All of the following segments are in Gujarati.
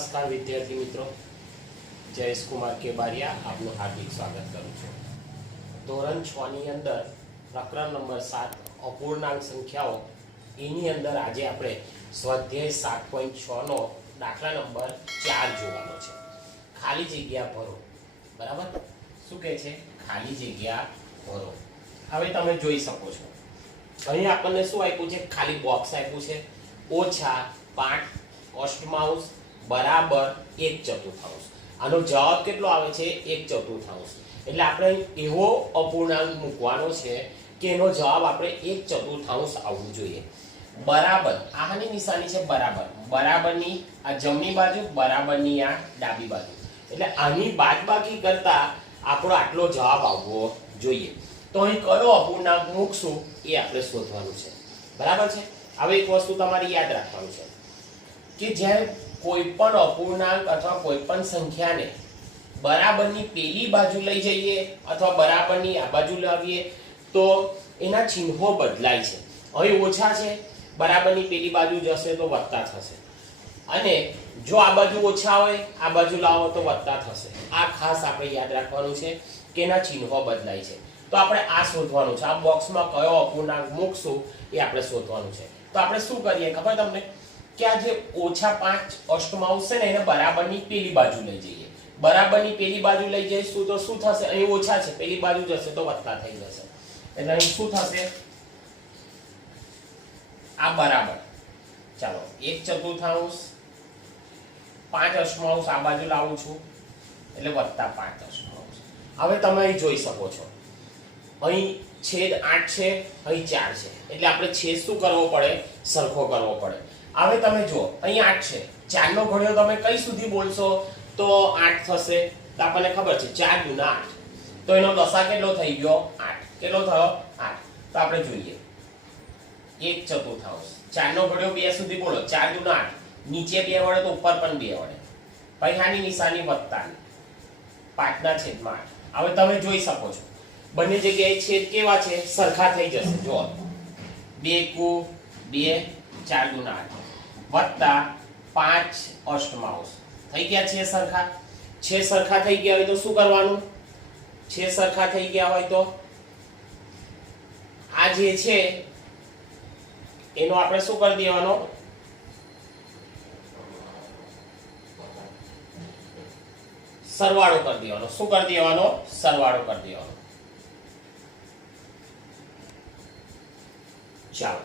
નમસ્કાર વિદ્યાર્થી મિત્રો, જયેશ કુમાર કેબારિયા આપનું હાર્દિક સ્વાગત કરું છું। ધોરણ 6 ની અંદર પ્રકરણ નંબર 7 અપૂર્ણાંક સંખ્યાઓ એની અંદર આજે આપણે સ્વાધ્યાય 7.6 નો દાખલા નંબર 4 જોવાનો છે। ખાલી જગ્યા ભરો। બરાબર, શું કહે છે? ખાલી જગ્યા ભરો। હવે તમે જોઈ શકો છો અહીં આપણને શું આપ્યું છે? ખાલી બોક્સ આપ્યું છે। -5 અષ્ટમાંશ બરાબર 1/4। આનો જવાબ કેટલો આવે છે? 1/4। એટલે આપણે એવો અપૂર્ણાંક મૂકવાનો છે કે એનો જવાબ આપણે 1/4 આવવું જોઈએ। બરાબર, આની નિશાની છે બરાબર, બરાબરની આ જમણી બાજુ, બરાબરની આ ડાબી બાજુ, એટલે આની બાદબાકી કરતા આપણો આટલો જવાબ આવવો જોઈએ। તો અહીં કયો અપૂર્ણાંક મૂકશું એ આપણે શોધવાનું છે। બરાબર છે। હવે એક વસ્તુ તમારે યાદ રાખવાનું છે કે જ્યારે કોઈ પણ અપૂર્ણાંક અથવા કોઈ પણ સંખ્યાને બરાબરની પેલી બાજુ લઈ જઈએ અથવા બરાબરની આ બાજુ લાવીએ તો એના ચિહ્નો બદલાય છે। અહીં ઓછા છે, બરાબરની પેલી બાજુ જશે તો વત્તા થશે, અને જો આ બાજુ ઓછા હોય આ બાજુ લાવો તો વત્તા થશે। આ ખાસ આપણે યાદ રાખવાનું છે કે એના ચિહ્નો બદલાય છે। તો આપણે આ શોધવાનું છે, આ બોક્સમાં કયો અપૂર્ણાંક મૂકશું એ આપણે શોધવાનું છે। તો આપણે શું કરીએ ખબર તમને કે આ જે -5 અષ્ટમાંશ છે ને એને બરાબરની પેલી બાજુ લઈ જઈએ। બરાબરની પેલી બાજુ લઈ જઈશું તો શું થશે? અહીં ઓછા છે, પેલી બાજુ જશે તો વત્તા થઈ જશે, એટલે અહીં શું થશે? આ બરાબર, ચાલો 1/4, 5 અષ્ટમાંશ આ બાજુ લાવું છું એટલે +5 અષ્ટમાંશ। હવે તમે અહીં જોઈ શકો છો અહીં છેદ 8 છે, અહીં 4 છે, એટલે આપણે છેદ શું કરવો પડે? સરખો કરવો પડે। હવે તમે જુઓ અહીં 8 છે, 4 નો ઘડિયો તમે કઈ સુધી બોલશો તો 8 થશે। તો આપણને ખબર છે 4 × 8, તો એનો દશા કેટલો થઈ ગયો? 8। કેટલો થયો? 8। તો આપણે જોઈએ 1/4, 4 નો ઘડિયો 2 સુધી બોલો, 4 × 8, નીચે 2 વડે તો ઉપર પણ 2 વડે, પછી આની નિશાની વત્તાની 5/8। હવે તમે જોઈ શકો છો બંને જગ્યાએ છેદ કેવા છે? સરખા થઈ જશે। જો 2 × 2 4 × 8 +5 અષ્ટમાંશ થઈ ગયા છે સરખા। છે સરખા થઈ ગયા હોય તો શું કરવાનું? છે સરખા થઈ ગયા હોય તો આ જે છે એનો આપણે શું કરી દેવાનો? સરવાળો કરી દેવાનો। શું કરી દેવાનો? સરવાળો કરી દેવાનો। ચાલો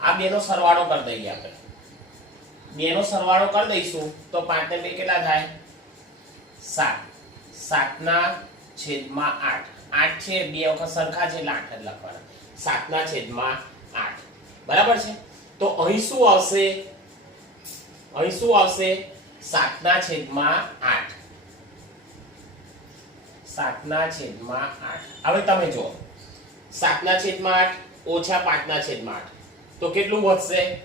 આ બેનો સરવાળો કરી દઈએ આપણે। બેનો સરવાળો કરી દઈશું તો 5 ને 2 કેટલા થાય? 7। 7/8। 8 છે, 2 વખત સરખા છે એટલે 8 જ લખવાના। 7/8 બરાબર છે। તો અહીં શું આવશે? અહીં શું આવશે? 7/8। 7/8। હવે તમે જુઓ 7/8 -5/8 તો કેટલું વધશે?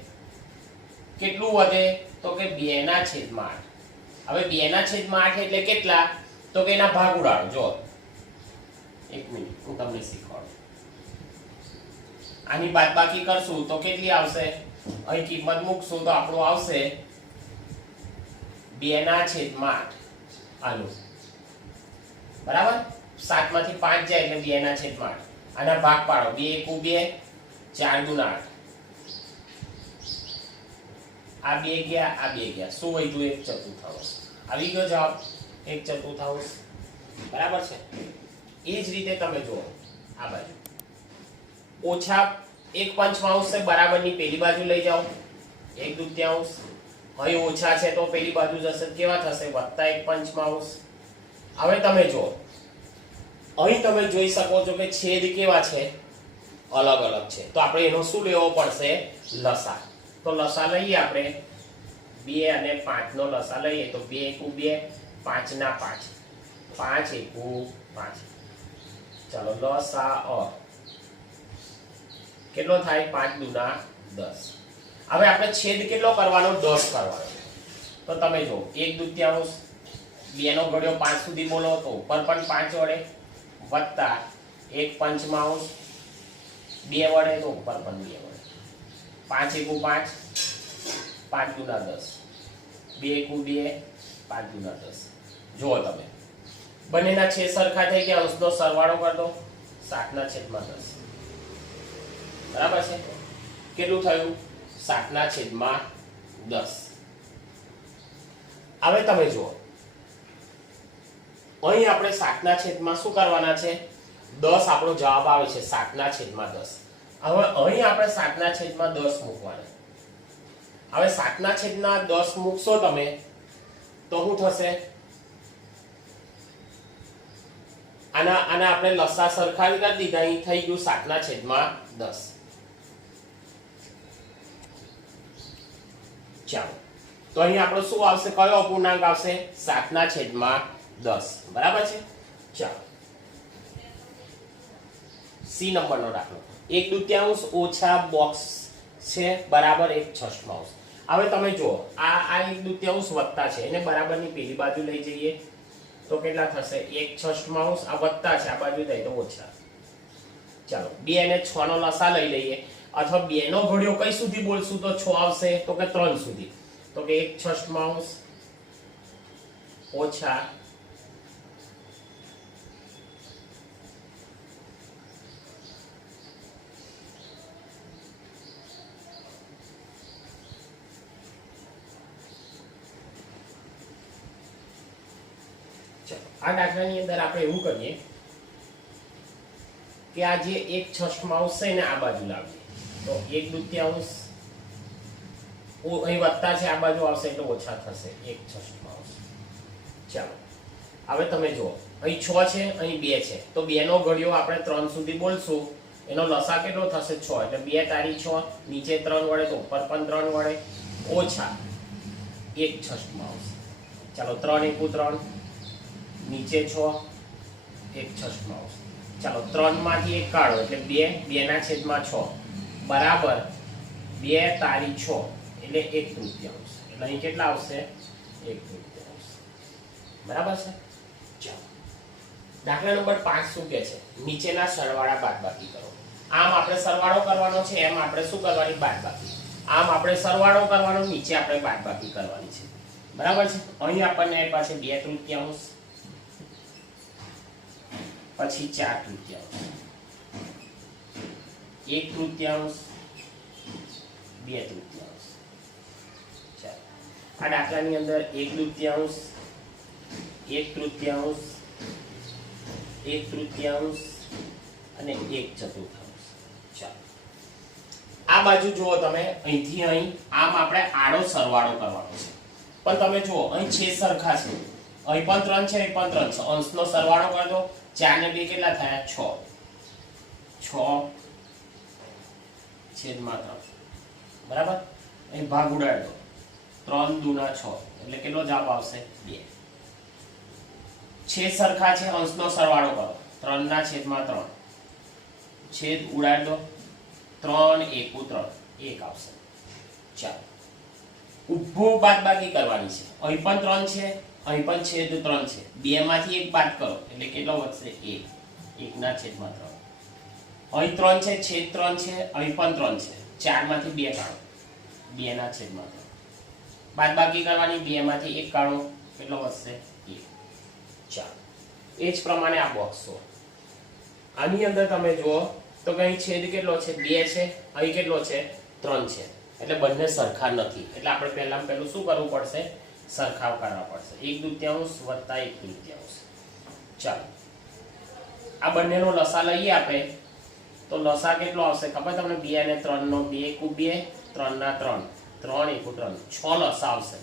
કેટલું વધે? તો કે 2/8। હવે 2/8 એટલે કેટલા? તો કે એના ભાગ ઉડાડો। જો એક મિનિટ હું તમને શીખવાડું। આની બાદબાકી કરશું તો કેટલી આવશે? અહીં કિંમત મૂકશું તો આપણું આવશે 2/8 આનું, બરાબર। 7 માંથી 5 જાય એટલે 2/8। આના ભાગ પાડો, 2 × 2 4 × 8, આ 2 ગયા, આ 2 ગયા, શું વધ્યું? 1/4 આવી ગયો જવાબ 1/4। બરાબર છે। એ જ રીતે તમે જુઓ આ બાજુ -1/5 છે, બરાબરની પેલી બાજુ લઈ જાઓ 1/2। અહીં ઓછા છે તો પેલી બાજુ જશે, કેવા થશે? +1/5। હવે તમે જુઓ અહીં તમે જોઈ શકો છો કે છેદ કેવા છે? અલગ અલગ છે, તો આપણે એનો શું લેવો પડશે? લસા। તો લસા લઈએ આપણે 2 અને 5 નો લસા લઈએ તો 2 × 2 5/5, 5 × 5। ચાલો લસા કેટલો થાય? 5 × 10। હવે આપણે છેદ કેટલો કરવાનો? 10 કરવાનો। તો તમે જો 1/2, 2 નો ઘડિયો 5 સુધી બોલો તો ઉપર પણ 5 વડે, વત્તા 1/5 2 વડે તો ઉપર પણ 2 વડે, 5 × 5 5 × 10 2 એકુ 2, 5 દુના 10. જુઓ તમે બંનેના છેદ સરખા થઈ ગયા, અંશનો સરવાળો કરી દો, 7/10. બરાબર છે? કેટલું થયું? 7/10. હવે તમે જુઓ અહીં આપણે 7/10 શું કરવાના છે? 10 આપણો જવાબ આવે છે, 7/10. હવે અહીં આપણે 7/10 મૂકવાના. હવે 7/10 મૂકશો તમે તો શું થશે? આના આપણે લસા સરખાવી કરી દીધા, અહીં થઈ ગયું 7/10. ચાલો તો અહીં આપણો શું આવશે? કયો અપૂર્ણાંક આવશે? 7/10. બરાબર છે? ચાલો સી નંબરનો દાખલો, 1/2 ઓછા બોક્સ છે બરાબર 1/6. હવે તમે જુઓ આ 1/2 વત્તા છે, એને બરાબરની પેલી બાજુ લઈ જઈએ તો કેટલા થશે? 1/6. આ વત્તા છે, આ બાજુ થઈ તો ઓછા. ચાલો 2 અને 6 નો લસા લઈ લઈએ, અથવા 2 નો ઘડિયો કઈ સુધી બોલશું તો 6 આવશે? તો કે 3 સુધી. તો કે 1/6 ઓછા આ દાખલાની અંદર આપણે એવું કરીએ કે આ જે 1/6 છે ને આ બાજુ લાવીએ તો 1/2 અહીં વત્તા છે, આ બાજુ આવશે એટલે ઓછા થશે 1/6. ચાલો હવે તમે જુઓ અહીં 6 છે, અહીં 2 છે, તો 2 નો ઘડિયો આપણે 3 સુધી બોલશું, એનો લસા કેટલો થશે? 6. એટલે 2 તારી 6, નીચે 3 વડે તો ઉપર પણ 3 વડે, ઓછા 1/6. ચાલો 3 એકુ 3, નીચે 6, 1/6. ચાલો 3 માંથી 1 કાઢો એટલે 2/6 બરાબર 2 તારી 6 એટલે 1/3. એટલે અહીં કેટલા આવશે? 1/3. બરાબર છે? ચાલો દાખલા નંબર 5 શું કહે છે? નીચેના સરવાળા બાદબાકી કરો. આમ આપણે સરવાળો કરવાનો છે, એમ આપણે શું કરવાની? બાદબાકી. આમ આપણે સરવાળો કરવાનો, નીચે આપણે બાદબાકી કરવાની છે. બરાબર છે? અહીં આપણને પાસે 2/3, પછી 4/3, 1/3, 2/3. આ દાખલાની અંદર 1/2, 1/3, 1/3 અને 1/4. ચાલો આ બાજુ જુઓ તમે, અહીંથી અહીં આમ આપણે આડો સરવાળો કરવાનો છે, પણ તમે જુઓ અહીં છેદ સરખા છે, અહીં પણ 3 છે, અહીં પણ 3 છે, અંશનો સરવાળો કરી દો. 4 ને 2 કેટલા થયા? 6 છેદમાં 3. બરાબર? અહીં ભાગ ઉડાડી દો, 3 દુના 6 એટલે કેટલો જવાબ આવશે? 2. છેદ સરખા છે, અંશનો સરવાળો કરો, 3/3, છેદ ઉડાડી દો, 3 એકુ 3, 1 આવશે. ચાલો ઊભો બાદબાકી કરવાની છે, અહીં પણ 3 છે, અહીં પણ છેદ 3 છે, 2 માંથી 1 બાદ કરો એટલે કેટલો વધશે? 1. 1/3. અહીં 3 છે, છેદ 3 છે, અહીં પણ 3 છે, 4 માંથી 2 કાઢો, 2/3. બાદબાકી કરવાની, 2 માંથી 1 કાઢો કેટલો વધશે? 1. ચાલો એ જ પ્રમાણે આ બોક્સ જુઓ, આની અંદર તમે જુઓ તો કે અહીં છેદ કેટલો છે? 2 છે, અહીં કેટલો છે? 3 છે, એટલે બંને સરખા નથી. એટલે આપણે પહેલું શું કરવું પડશે? સરખાવ કરવા પડશે. 1/2 વત્તા 1/3. ચાલો આ બંનેનો લસા લઈએ આપણે તો લસા કેટલો આવશે ખબર તમને? 2 અને 3 નો 2 એકુ 2, 3 ના 3, 3 એકુ 3, 6 લસા આવશે.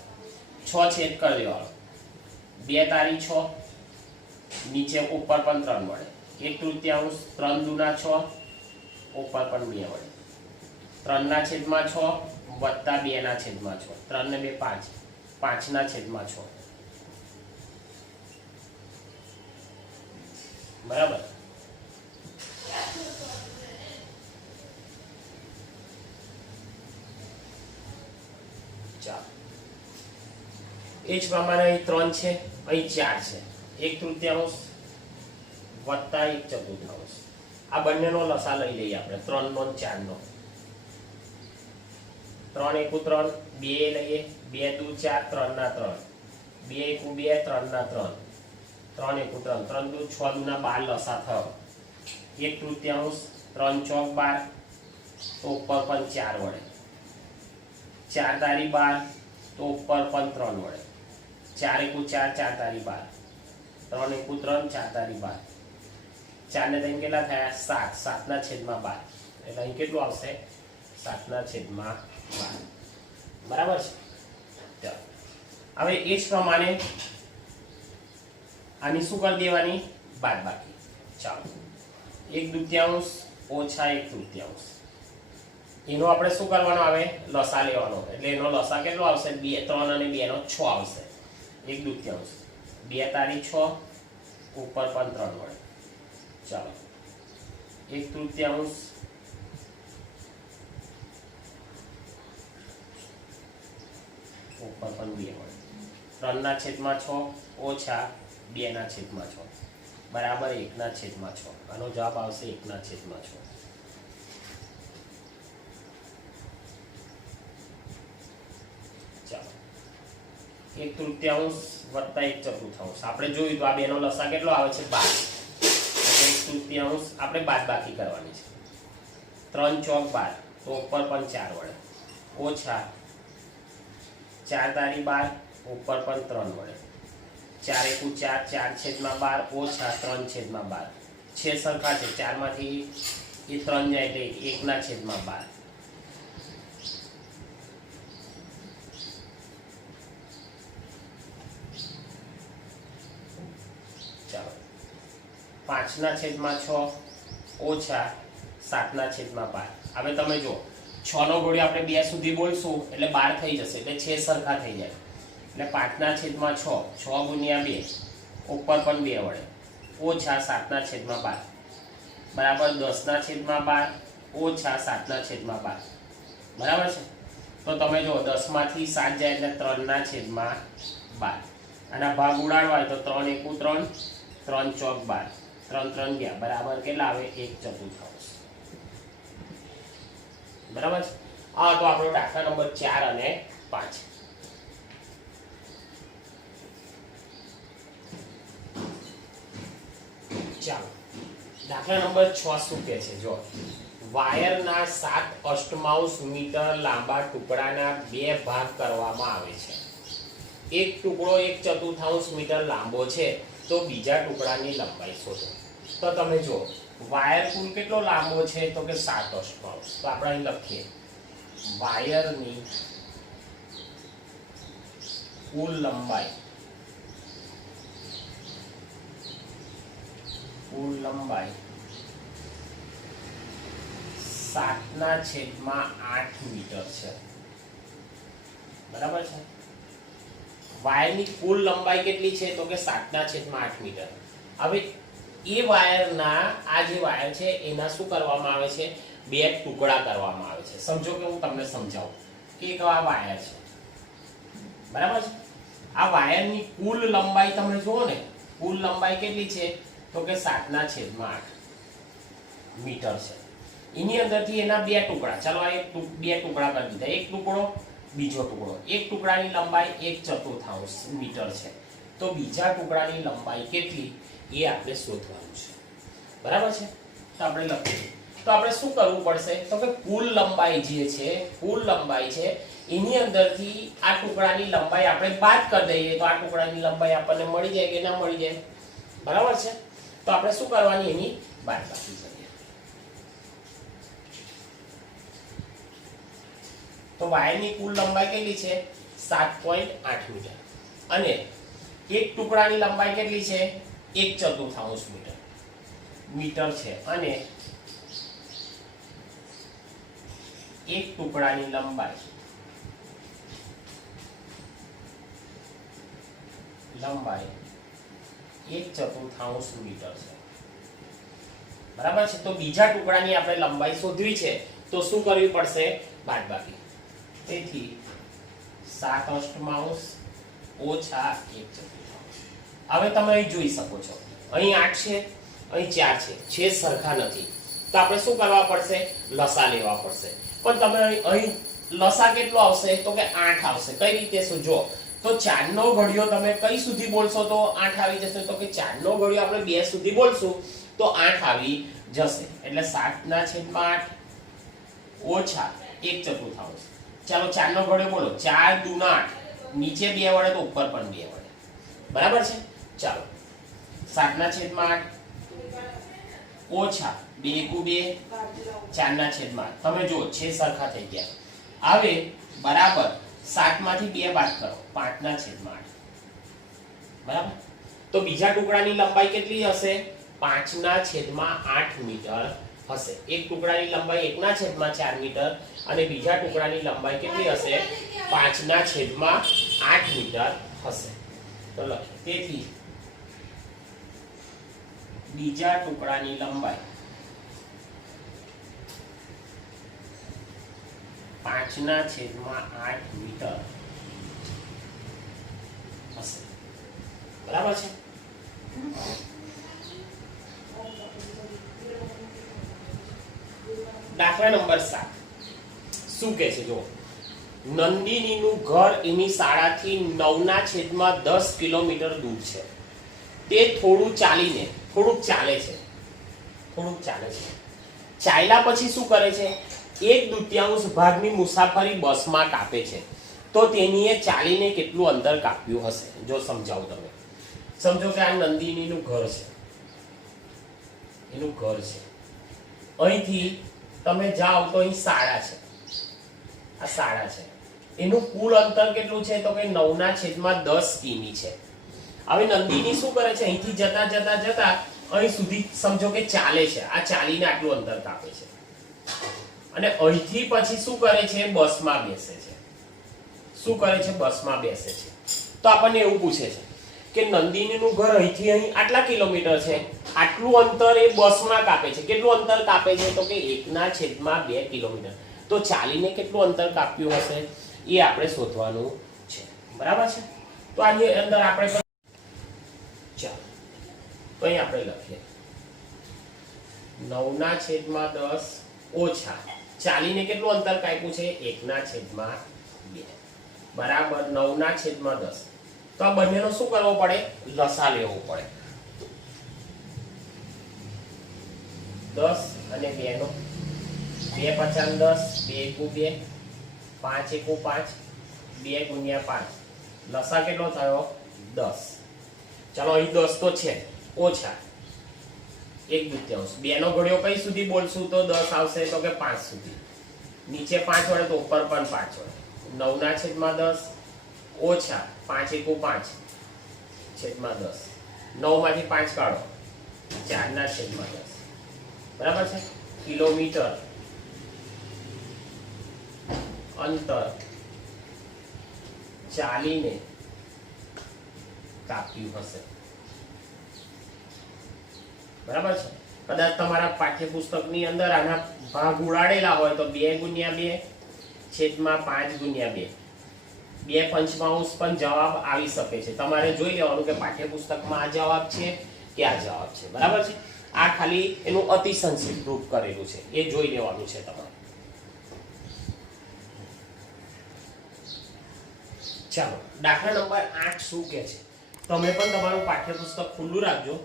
6 છેદ કરી દેવાનો, 2 તારી 6, નીચે ઉપર પણ 3 વડે, 1/3, 3 દુના 6, ઉપર પણ 2 વડે, 3/6 વત્તા 2/6, 3 ને 2 5, 5/6. બરાબર? ચાલો એ જ પ્રમાણે અહીં 3 છે, અહીં 4 છે, 1/3 વત્તા 1/4. આ બંનેનો લસા લઈ લઈએ આપણે, 3 નો 4 નો. 3 એકુ 3, 2 લઈએ, 2 દુ 4 3 ના 3 2 એકુ 2 3 ના 3 3 એકુ 3 3 દુ 6 દુ ના 12 લસા થયો 1/3 3 ચોક 12 તો ઉપર પણ 4 વડે 4 તારી 12 તો ઉપર પણ 3 વડે 4 એકુ 4 4 તારી 12 3 એકુ 3 4 તારી 12 4 ને 3 કેટલા થયા 7 7 ના છેદમાં 12 એટલે અહીં કેટલું આવશે 7 ના છેદમાં 12 બરાબર છે। ચાલો હવે એ જ પ્રમાણે આની શું કરી દેવાની બાદબાકી। ચાલો 1/2 ઓછા 1/3 એનો આપણે શું કરવાનો આવે લસા લેવાનો એટલે એનો લસા કેટલો આવશે 2 3 અને 2 નો 6 આવશે 1/2 2 તારી 6 ઉપર પણ 3 વડે ચાલો 1/3 ઉપર પણ 2 વડે 3 ના છેદમાં 6 ઓછા 2 ના છેદમાં 6 બરાબર 1 ના છેદમાં 6 આનો જવાબ આવશે 1 ના છેદમાં 6। ચાલો 1/3 વત્તા 1/4 આપણે જોયું તો આ બેનો લસા કેટલો આવે છે 12 1/3 આપણે બાદબાકી કરવાની છે 3 ચોક 12 તો ઉપર પણ 4 વડે ઓછા 4 તારી 12 ઉપર પણ 3 વડે 4 એકુ 4 4 છેદમાં 12 ઓછા 3 છેદમાં 12 છે સરખા છે 4 માંથી એ 3 જાય એટલે 1 ના છેદમાં 12 ચાલો 5 ના છેદમાં 6 ઓછા 7 ના છેદમાં 12 હવે તમે જો 6 નો ઘોડો આપણે 2 સુધી બોલશું એટલે 12 થઈ જશે એટલે 6 સરખા થઈ જાય એટલે 5 ના છેદમાં 6 6 ગુણ્યા 2 ઉપર પણ 2 વડે ઓછા 7 ના છેદમાં 12 બરાબર 10 ના છેદમાં 12 ઓછા 7 ના છેદમાં 12 બરાબર છે। તો તમે જો 10 માંથી 7 જાય એટલે 3 ના છેદમાં 12 અને ભાગ ઉડાડવા હોય તો 3 એકુ 3 3 ચોક 12 3 3 ગયા બરાબર કેટલા આવે 1/4 બરાબર છે। આ તો આપણો દાખલા નંબર 4 અને 5। ચાલો દાખલા નંબર 6 શું કહે છે જો વાયરના 7 અષ્ટમાંશ મીટર લાંબા ટુકડાના 2 ભાગ કરવામાં આવે છે એક ટુકડો 1/4 મીટર લાંબો છે તો બીજા ટુકડાની લંબાઈ શોધો। તો તમે જો વાયર કુલ કેટલો લાંબો છે તો કે 7 અષ્ટમાંશ તો આપણે અહીં લખીએ વાયરની કુલ લંબાઈ 7/8 મીટર છે બરાબર છે। વાયરની કુલ લંબાઈ કેટલી છે તો કે 7/8 મીટર। હવે એ વાયરના આ જે વાયર છે એના શું કરવામાં આવે છે 2 ટુકડા કરવામાં આવે છે। સમજો કે હું તમને સમજાવું કે એક આ વાયર છે બરાબર છે। આ વાયરની કુલ લંબાઈ તમે જુઓ ને કુલ લંબાઈ કેટલી છે તો કે 7/8 મીટર છે। એની અંદરથી એના 2 ટુકડા ચાલો આ 2 ટુકડા કરી દીધા એક ટુકડો બીજો ટુકડો એક ટુકડાની લંબાઈ 1/4 મીટર છે તો બીજા ટુકડાની લંબાઈ કેટલી એ આપણે શોધવાનું છે બરાબર છે। તો આપણે લખીએ તો આપણે શું કરવું પડશે તો કે કુલ લંબાઈ જે છે કુલ લંબાઈ છે એની અંદરથી આ ટુકડાની લંબાઈ આપણે બાદ કરી દઈએ તો આ ટુકડાની લંબાઈ આપણને મળી જાય કે ના મળી જાય બરાબર છે। તો આપણે શું કરવાની એની બાદબાકી કરીએ તો વાયરની કુલ લંબાઈ કેટલી છે 7.8 મીટર અને એક ટુકડાની લંબાઈ કેટલી છે 1/4 મીટર છે અને એક ટુકડાની લંબાઈ 1/4 મીટર છે બરાબર છે। તો બીજા ટુકડાની આપણે લંબાઈ શોધવી છે તો શું કરવી પડશે બાદબાકી તેથી 7/8 ઓછા 1/4 હવે તમે અહીં જોઈ શકો છો અહીં 8 છે અહીં 4 છે છેદ સરખા નથી તો આપણે શું કરવા પડશે લસા લેવા પડશે પણ તમે અહીં લસા કેટલો આવશે તો કે 8 આવશે. કઈ રીતે શું જો તો 4 નો ઘડિયો તમે કઈ સુધી બોલશો તો 8 આવી જશે તો કે 4 નો ઘડિયો આપણે 2 સુધી બોલશું તો 8 આવી જશે. એટલે 7/8 ઓછા 1/4. ચાલો 4 નો ઘડિયો બોલો 4 × 8 નીચે 2 વડે તો ઉપર પણ 2 વડે. બરાબર છે. ચાલો 7/8 ઓછા 2 × 2 4/8. તમે જો છે સરખા થઈ ગયા. હવે બરાબર 7 માંથી 2 બાદ કરો 5/8. બરાબર. તો બીજા ટુકડાની લંબાઈ કેટલી હશે 5/8 મીટર હશે. એક ટુકડાની લંબાઈ 1/4 મીટર અને બીજા ટુકડાની લંબાઈ કેટલી હશે 5/8 મીટર હશે. તો લખીએ તેથી બીજા ટુકડાની લંબાઈ 5/8 મીટર હશે. બરાબર છે. દાખલા નંબર 7 શું કહે છે જો નંદિનીનું ઘર એની શાળાથી 9/10 કિલોમીટર દૂર છે. તે થોડુંક ચાલે છે. ચાલ્યા પછી શું કરે છે 1/2 ભાગની મુસાફરી બસમાં કાપે છે. તો તેનીએ ચાલીને કેટલું અંતર કાપ્યું હશે જો સમજાવું તમે. સમજો કે આ નંદિનીનું ઘર છે. એનું ઘર છે. અહીંથી તમે જાઓ તો અહીં શાળા છે. આ શાળા છે. એનું કુલ અંતર કેટલું છે તો કે 9/10 કિમી છે. હવે નંદિની શું કરે છે અહીંથી જતા અહીં સુધી સમજો કે ચાલે છે. આ ચાલીને આટલું અંતર કાપે છે અને અહીંથી પછી શું કરે છે બસમાં બેસે છે. તો આપણને એવું પૂછે છે કે નંદિનીનું ઘર અહીંથી અહીં આટલા કિલોમીટર છે. આટલું અંતર એ બસમાં કાપે છે. કેટલું અંતર કાપે છે તો કે 1/2 કિલોમીટર. તો ચાલીને કેટલું અંતર કાપ્યું હશે એ આપણે શોધવાનું છે. બરાબર છે. તો આની અંદર આપણે ચાલો તો અહીં આપણે લખીએ 9/10 ઓછા ચાલીને કેટલું અંતર કાપ્યું છે 1/2 બરાબર 9/10. તો આ બંનેનો શું કરવો પડે લસા લેવો પડે. 10 અને 2 નો 2 × 10 2 × 2 5 × 5 2 × 5 લસા કેટલો થયો 10. ચાલો અહીં 10 તો છે ઓછા 1/2. 2 નો ઘડિયો કઈ સુધી બોલશું તો 10 આવશે તો કે 5 સુધી. નીચે 5 વડે તો ઉપર પણ 5 વડે. 9/10 ઓછા 5 × 5 /10. 9 માંથી 5 કાઢો 4/10. બરાબર છે. કિલોમીટર અંતર ચાલીને કાપ્યું હશે. બરાબર છે. કદાચ તમારા પાઠ્યપુસ્તકની અંદર આના ભાગ ઉડાડેલા હોય તો 2 × 2 5/2 2 પંચમાંશ પણ જવાબ આવી શકે છે. તમારે જોઈ લેવાનું કે પાઠ્યપુસ્તકમાં આ જવાબ છે કે આ જવાબ છે. બરાબર છે. આ ખાલી એનું અતિ સંક્ષિપ્ત રૂપ કરેલું છે એ જોઈ લેવાનું છે તમારે. ચાલો દાખલા નંબર 8 શું કહે છે તમે પણ તમારું પાઠ્યપુસ્તક ખુલ્લું રાખજો.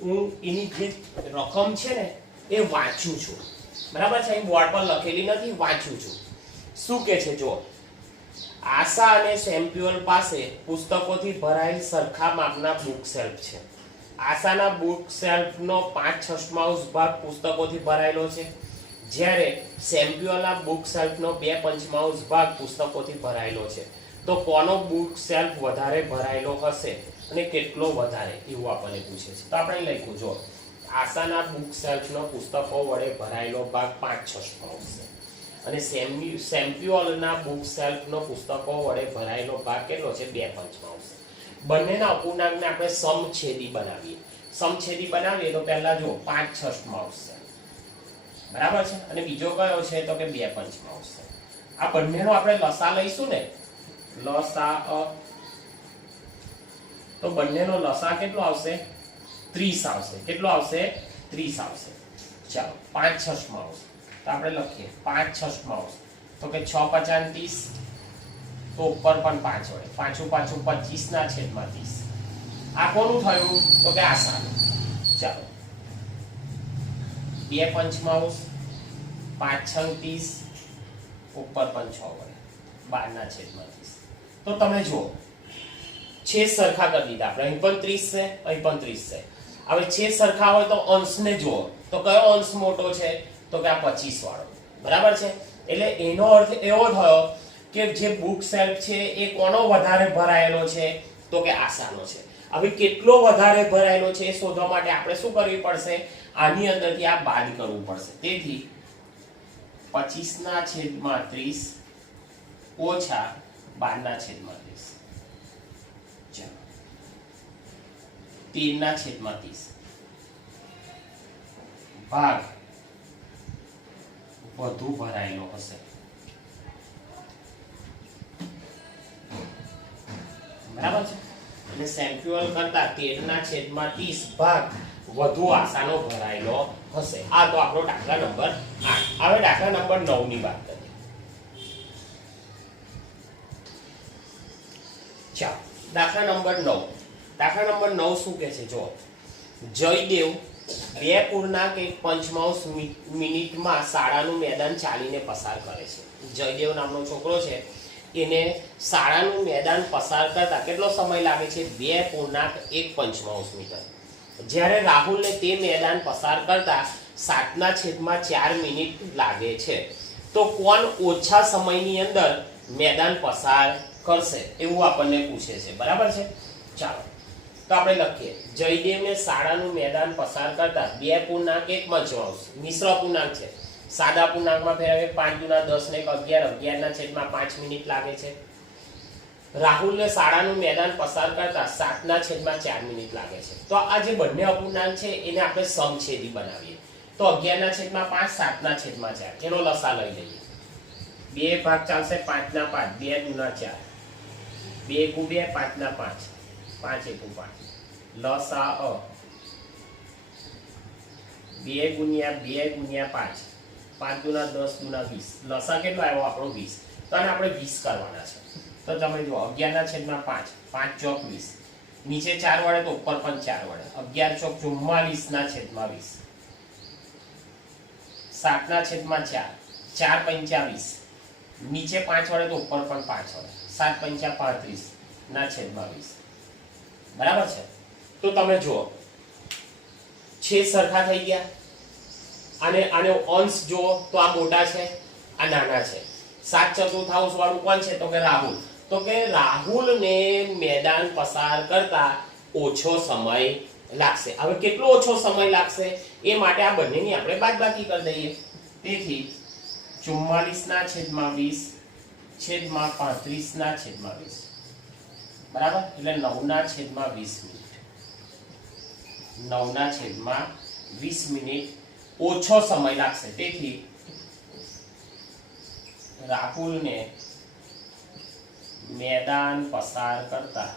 હું એની જે રકમ છે ને એ વાંચું છું. બરાબર છે. અહીં બોર્ડ પર લખેલી નથી, વાંચું છું. શું કહે છે જો આશા અને સેમ્પ્યુઅલ પાસે પુસ્તકોથી ભરાયેલ સરખા માપના બુક શેલ્ફ છે. આશાના બુક શેલ્ફનો 5/6 ભાગ પુસ્તકોથી ભરાયેલો છે જ્યારે સેમ્પ્યુઅલના બુક શેલ્ફનો 2/5 ભાગ પુસ્તકોથી ભરાયેલો છે. તો કોનો બુક શેલ્ફ વધારે ભરાયેલો હશે અને કેટલો વધારે એવું આપણને પૂછે છે. તો આપણે લખ્યું જો આશાના બુક શેલ્ફનો પુસ્તકો વડે ભરાયેલો ભાગ 5/6 છે અને સેમ્પ્યુઅલના બુક શેલ્ફનો પુસ્તકો વડે ભરાયેલો ભાગ કેટલો છે 2/5 છે. બંનેના અપૂર્ણાંકને આપણે સમછેદી બનાવીએ તો પહેલા જો 5/6 છે. બરાબર છે. અને બીજો કયો છે તો કે 2/5 છે. આ બંનેનો આપણે લસા લઈશું ને લસા તો બંનેનો લસા કેટલો આવશે 30 આવશે. કેટલો આવશે 30 આવશે. ચાલો 5/6 તો આપણે લખીએ 5/6 તો કે 6 × 5 = 30, તો ઉપર પણ 5 વડે, પાછું 25 ના છેદમાં 30. આ કોનું થયું? તો કે આ સાનું. ચાલો 2 પંચમાંશ 5 × 30, ઉપર પણ 6 વડે 12 ના છેદમાં 30. તો તમે જુઓ છેદ સરખા કરી દીધા આપણે, અહીં પણ 30 છે, અહીં પણ 30 છે. હવે છેદ સરખા હોય તો અંશને જુઓ, તો કયો અંશ મોટો છે? તો કે આ 25 વાળો. બરાબર છે? એટલે એનો અર્થ એવો થયો કે જે બુક સેલ્ફ છે એ કોનો વધારે ભરાયેલો છે? તો કે આશાનો છે. હવે કેટલો વધારે ભરાયેલો છે એ શોધવા માટે આપણે શું કરવી પડશે? આની અંદરથી આ બાદ કરવું પડશે. તેથી 25 ના છેદમાં 30 ઓછા 12 ના છેદમાં 30. ચાલો 13 ના છેદમાં 30 ભાગ વધુ ભરાયેલો હશે. બરાબર છે? એટલે સેન્ટ્રીઓલ કરતા 13 ના છેદમાં 30 ભાગ વધુ આશાનો ભરાયેલો હશે. આ તો આપણો દાખલા નંબર 8. હવે દાખલા નંબર 9 ની વાત કરીએ. ચાલો દાખલા નંબર 9. દાખલા નંબર 9 શું કહે છે? જો જયદેવ 2.1 મિનિટમાં શાળાનું મેદાન ચાલીને પસાર કરે છે. જયદેવ નામનો છોકરો છે, એને શાળાનું મેદાન પસાર કરતા કેટલો સમય લાગે છે? 2.1 મીટર. જ્યારે રાહુલને તે મેદાન પસાર કરતા 7/4 મિનિટ લાગે છે. તો કોણ ઓછા સમયની અંદર મેદાન પસાર કરશે? એવું આપણને પૂછે છે. બરાબર છે? ચાલો તો આપણે લખીએ, જયદેવને શાળાનું મેદાન પસાર કરતા 2.1 મિશ્ર પૂર્ણાંક છે. સાદા પૂર્ણાંકમાં ફેરવીએ 5 × 10 ને 11, 11 ના છેદમાં 5 મિનિટ લાગે છે. રાહુલને શાળાનું મેદાન પસાર કરતા 7/4 મિનિટ લાગે છે. તો આ જે બંને અપૂર્ણાંક છે એને આપણે સમછેદી બનાવીએ. તો 11 ના છેદમાં 5, 7/4, એનો લસા લઈ લઈએ. 2 ભાગ ચાલશે 5 ના 5, 2 × 4, 2 × 2 5 ના 5, 5 × 5. લસા 2 × 2 × 5, 5 × 10 × 20. લસા કેટલો આવ્યો આપણો? 20. તો આને આપણે 20 કરવાના છે. તો તમે જુઓ 11 ના છેદમાં 5, 5 ચોક 20, નીચે 4 વડે તો ઉપર પણ 4 વડે, 11 ચોક 44 ના છેદમાં 20, 7 ના છેદમાં 4, 4 પંચા 20, નીચે 5 વડે તો ઉપર પણ 5 વડે, 7 પંચા 35 ના છેદમાં 20. બરાબર છે? તો તમે જુઓ છેદ સરખા થઈ ગયા. આને અંશ જુઓ તો આ મોટા છે, આ નાના છે. 7/4 વાળું કોણ છે? તો કે રાહુલ. તો કે રાહુલને મેદાન પસાર કરતા ઓછો સમય લાગશે. હવે કેટલો ઓછો સમય લાગશે એ માટે આ બંનેની આપણે બાદબાકી કરી દઈએ. તેથી 44/20 છેદમાં 35/20. બરાબર? એટલે 9/20 મિનિટ. 9/20 મિનિટ ઓછો સમય લાગશે. તેથી રાહુલને મેદાન પસાર કરતા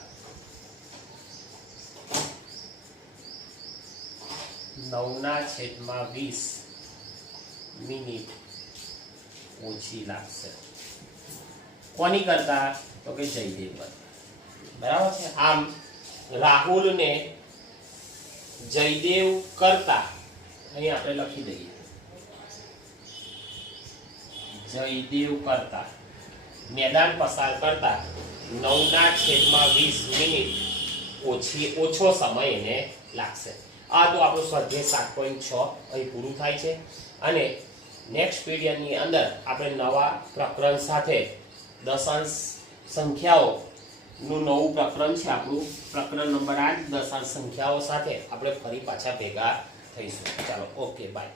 9/20 મિનિટ ઓછી લાગશે. કોની કરતા? તો કે જયદેવ કરતા. બરાબર છે? આમ રાહુલને જયદેવ કરતા, અહીં આપણે લખી દઈએ, જયદેવ કરતા મેદાન પસાર કરતા 9/20 મિનિટ ઓછો સમય એને લાગશે. આ તો આપણું સ્વાધ્યાય 7.6 અહીં પૂરું થાય છે. અને નેક્સ્ટ પીરિયડની અંદર આપણે નવા પ્રકરણ સાથે દશાંશ સંખ્યાઓનું નવું પ્રકરણ છે આપણું, પ્રકરણ નંબર 8 દશાંશ સંખ્યાઓ સાથે આપણે ફરી પાછા ભેગા થઈશું. ચાલો, ઓકે, બાય.